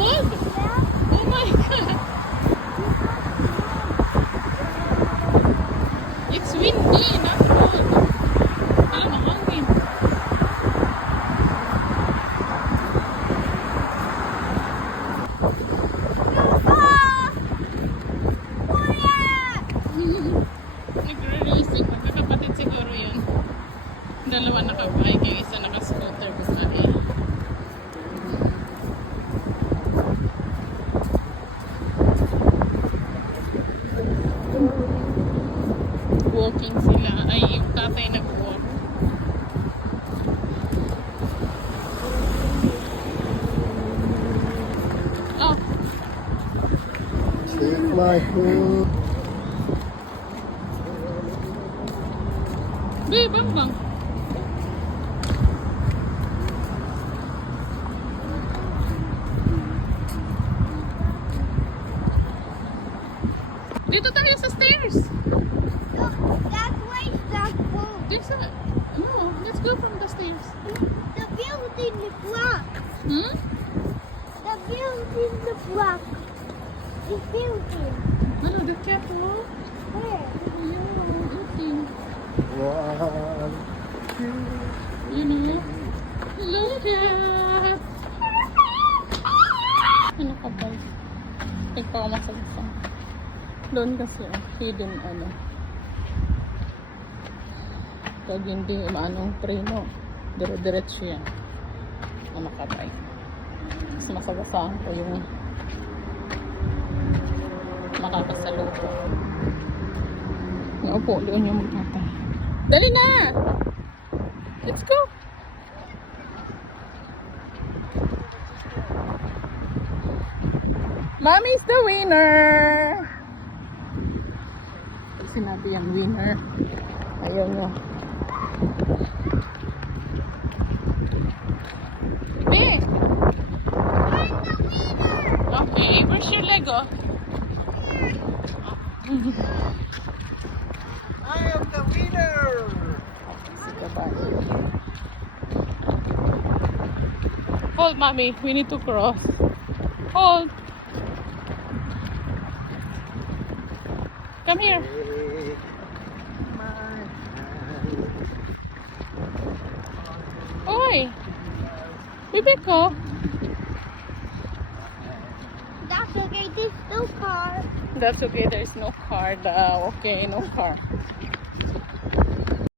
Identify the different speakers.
Speaker 1: big! Oh my god! It's windy, not cold. Alam mo, hangin. Nagre-racing. Magkakapatid siguro yun. Dalawa nakabike, yung isa naka-scooter. Basta eh. Walking sila. Ay, yung tatay nag-walk. Oh, Take
Speaker 2: my
Speaker 1: hand. Be, bang bang. Dito tayo sa stairs.
Speaker 3: Look, that way is that boat.
Speaker 1: There's a... No, let's go from the stairs.
Speaker 3: The building is black.
Speaker 1: Hmm?
Speaker 3: The building is black. The building.
Speaker 1: Ano, be careful.
Speaker 3: Where?
Speaker 1: Ayun, eating.
Speaker 2: One, two.
Speaker 1: You know? Look at... Ano ka ba? Nagpakamasagsan. Doon kasi, oh, hidden ano. Pag hindi maanong preno, dire-diretso yan. Ano ka ba? Mas masagasaan ko yung makakasalupo. Naupo, doon yung magtatay. Dali na! Let's go! Mommy's the winner! Pag sinabi yung winner, ayaw nyo. Be! Okay, where's your Lego?
Speaker 2: I am the winner.
Speaker 1: Hold, mommy. We need to cross. Hold. Come here. Ko.
Speaker 3: That's okay. There's no car.
Speaker 1: That's okay. There's no car daw. Okay, no car.